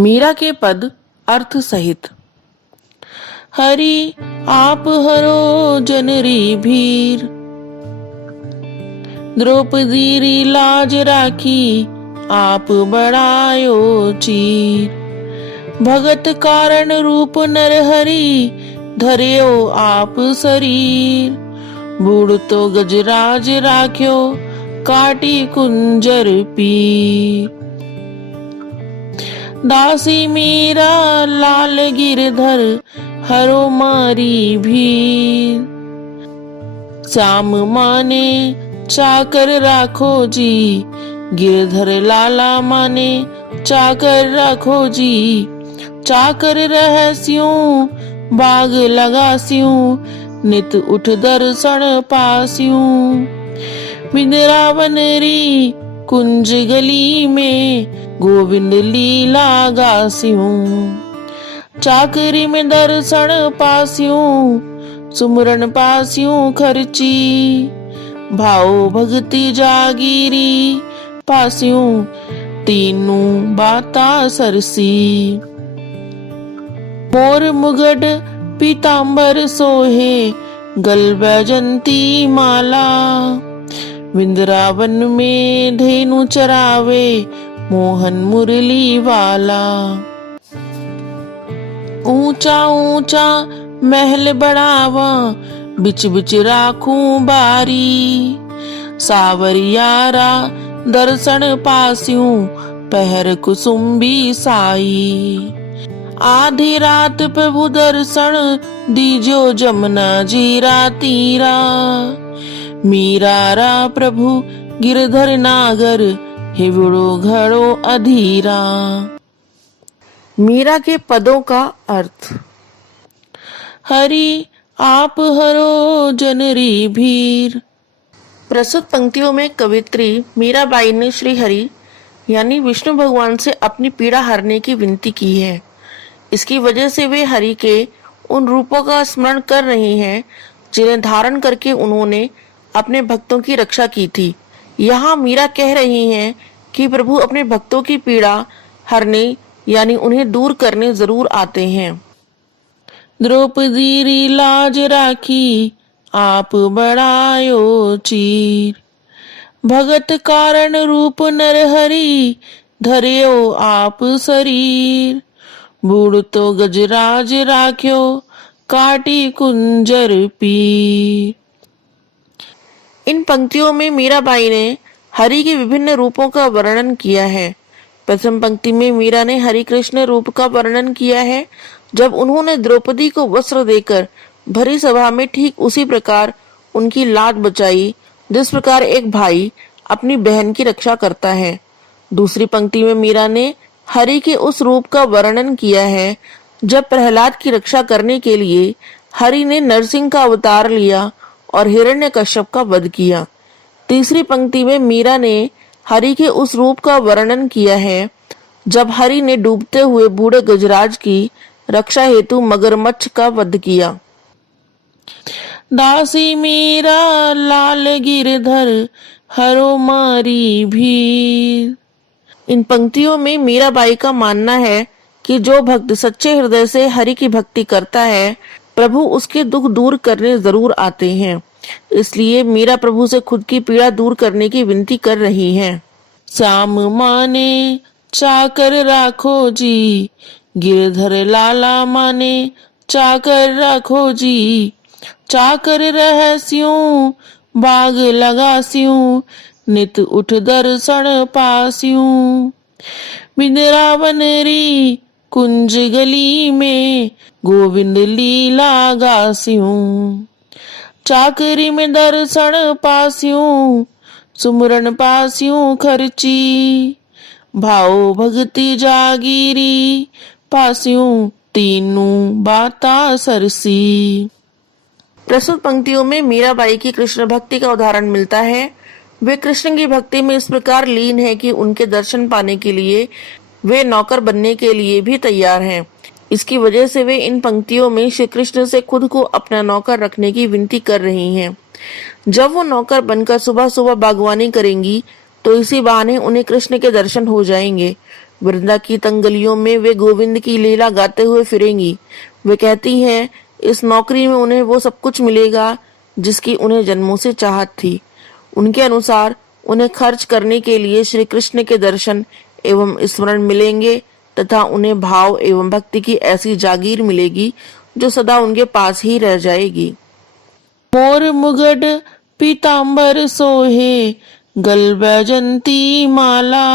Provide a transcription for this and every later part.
मीरा के पद अर्थ सहित। हरि आप हरो जनरी भीर, द्रौपदी री लाज राखी आप बढ़ायो चीर। भगत कारण रूप नर हरि, धर्यो आप शरीर। बूढ़ तो गजराज राख्यो, काटी कुंजर पीर। दासी मीरा लाल गिरधर, हरो मारी भीर। श्याम माने चाकर राखो जी, गिरधर लाला माने चाकर राखो जी। चाकर रहस्यों बाग लगास्यूं, नित उठ दर्शन पास्यूं। बिंद्रावन री कुंज गली में, गोविंद लीला गास्यूं। चाकरी में दर्शन पास्यूं, सुमरन पास्यूं खर्ची। भाव भक्ति जागीरी पास्यूं, तीनों बाता सरसी। मोर मुगट पीतांबर सोहे, गल बैजंती माला। विंद्रावन में धेनु चरावे, मोहन मुरली वाला। ऊंचा ऊंचा महल बढ़ावा, बिच बिच राखूं बारी। सावरियारा दर्शन पास्यूं, पहर कुसुम्बी साई। आधी रात प्रभु दर्शन, दीजो जमुना जीरा तीरा। मीरा रा प्रभु गिरधर नागर, हिवड़ो घड़ो अधीरा। मीरा के पदों का अर्थ। हरि आप हरो जनरी भीर। प्रस्तुत पंक्तियों में कवित्री मीराबाई ने श्री हरि यानी विष्णु भगवान से अपनी पीड़ा हरने की विनती की है। इसकी वजह से वे हरि के उन रूपों का स्मरण कर रही हैं जिन्हें धारण करके उन्होंने अपने भक्तों की रक्षा की थी। यहाँ मीरा कह रही हैं कि प्रभु अपने भक्तों की पीड़ा हरने यानी उन्हें दूर करने जरूर आते हैं। द्रौपदी री लाज राखी, आप बढ़ायो चीर। भगत कारण रूप नर हरि, धर्यो आप शरीर। बूढ़ तो गजराज राख्यो, काटी कुंजर पीर। इन पंक्तियों में मीराबाई ने हरि के विभिन्न रूपों का वर्णन किया है। प्रथम पंक्ति में मीरा ने हरि कृष्ण रूप का वर्णन किया है, जब उन्होंने द्रौपदी को वस्त्र देकर भरी सभा में ठीक उसी प्रकार उनकी लाज बचाई जिस प्रकार एक भाई अपनी बहन की रक्षा करता है। दूसरी पंक्ति में मीरा ने हरि के उस रूप का वर्णन किया है जब प्रहलाद की रक्षा करने के लिए हरि ने नरसिंह का अवतार लिया और हिरण्यकश्यप का वध किया। तीसरी पंक्ति में मीरा ने हरि के उस रूप का वर्णन किया है जब हरि ने डूबते हुए बूढ़े गजराज की रक्षा हेतु मगरमच्छ का वध किया। दासी मीरा लाल गिरधर, हरो मारी भीर। इन पंक्तियों में मीराबाई का मानना है कि जो भक्त सच्चे हृदय से हरि की भक्ति करता है, प्रभु उसके दुख दूर करने जरूर आते हैं। इसलिए मीरा प्रभु से खुद की पीड़ा दूर करने की विनती कर रही हैं। श्याम माने चाकर राखो जी, गिरधर लाला माने चाकर राखो जी। चाकर रहस्यों बाग लगास्यूं, नित उठ दर्शन पास्यूं। बिंद्रावन री कुंज गली में, गोविंद लीला गास्यूं। चाकरी में दर्शन पास्यूं, सुमरन पास्यूं खर्ची। भाव भक्ति जागीरी पास्यूं, तीनों बाता सरसी। प्रस्तुत पंक्तियों में मीराबाई की कृष्ण भक्ति का उदाहरण मिलता है। वे कृष्ण की भक्ति में इस प्रकार लीन है कि उनके दर्शन पाने के लिए वे नौकर बनने के लिए भी तैयार हैं। इसकी वजह से वे इन पंक्तियों में श्री कृष्ण से खुद को अपना नौकर रखने की विनती कर रही हैं। जब वो नौकर बनकर सुबह सुबह बागवानी करेंगी तो इसी बहाने उन्हें कृष्ण के दर्शन हो जाएंगे। वृंदा की तंगलियों में वे गोविंद की लीला गाते हुए फिरेंगी। वे कहती हैं इस नौकरी में उन्हें वो सब कुछ मिलेगा जिसकी उन्हें जन्मों से चाहत थी। उनके अनुसार उन्हें खर्च करने के लिए श्री कृष्ण के दर्शन एवं स्मरण मिलेंगे तथा उन्हें भाव एवं भक्ति की ऐसी जागीर मिलेगी जो सदा उनके पास ही रह जाएगी। मोर मुगट पीतांबर सोहे गल बैजंती माला,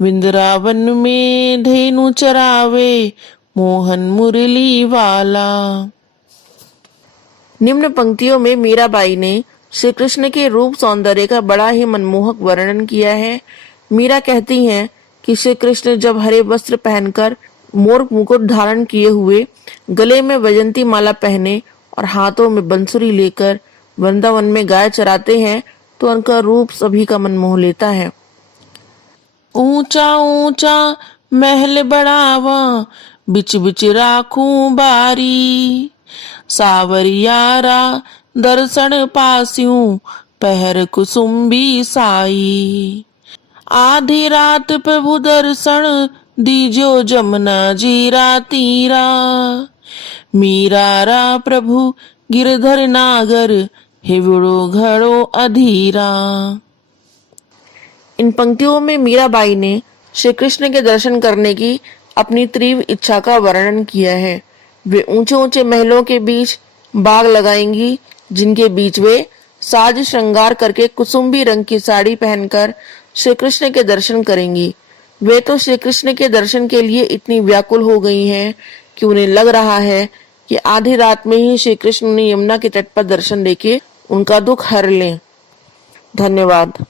वृंदावन में धेनु चरावे मोहन मुरली वाला। निम्न पंक्तियों में मीराबाई ने श्री कृष्ण के रूप सौंदर्य का बड़ा ही मनमोहक वर्णन किया है। मीरा कहती हैं कि श्री कृष्ण जब हरे वस्त्र पहनकर मोर मुकुट धारण किए हुए, गले में वैजंती माला पहने और हाथों में बंसुरी लेकर वृंदावन में गाय चराते हैं तो उनका रूप सभी का मन मोह लेता है। ऊंचा ऊंचा महल बढ़ावा बिच बिच राखूं बारी, सावरियारा दर्शन पास्यूं पहर कुसुम्बी साई। आधी रात प्रभु दर्शन दीजो जमुना जीरा तीरा, मीरारा प्रभु गिरधर नागर हिवड़ो घड़ो अधीरा। इन पंक्तियों में मीराबाई ने श्री कृष्ण के दर्शन करने की अपनी तीव्र इच्छा का वर्णन किया है। वे ऊंचे ऊंचे महलों के बीच बाग लगाएंगी जिनके बीच वे साज श्रृंगार करके कुसुम्बी रंग की साड़ी पहनकर श्री कृष्ण के दर्शन करेंगी। वे तो श्री कृष्ण के दर्शन के लिए इतनी व्याकुल हो गई हैं कि उन्हें लग रहा है कि आधी रात में ही श्री कृष्ण ने यमुना के तट पर दर्शन देके उनका दुख हर लें। धन्यवाद।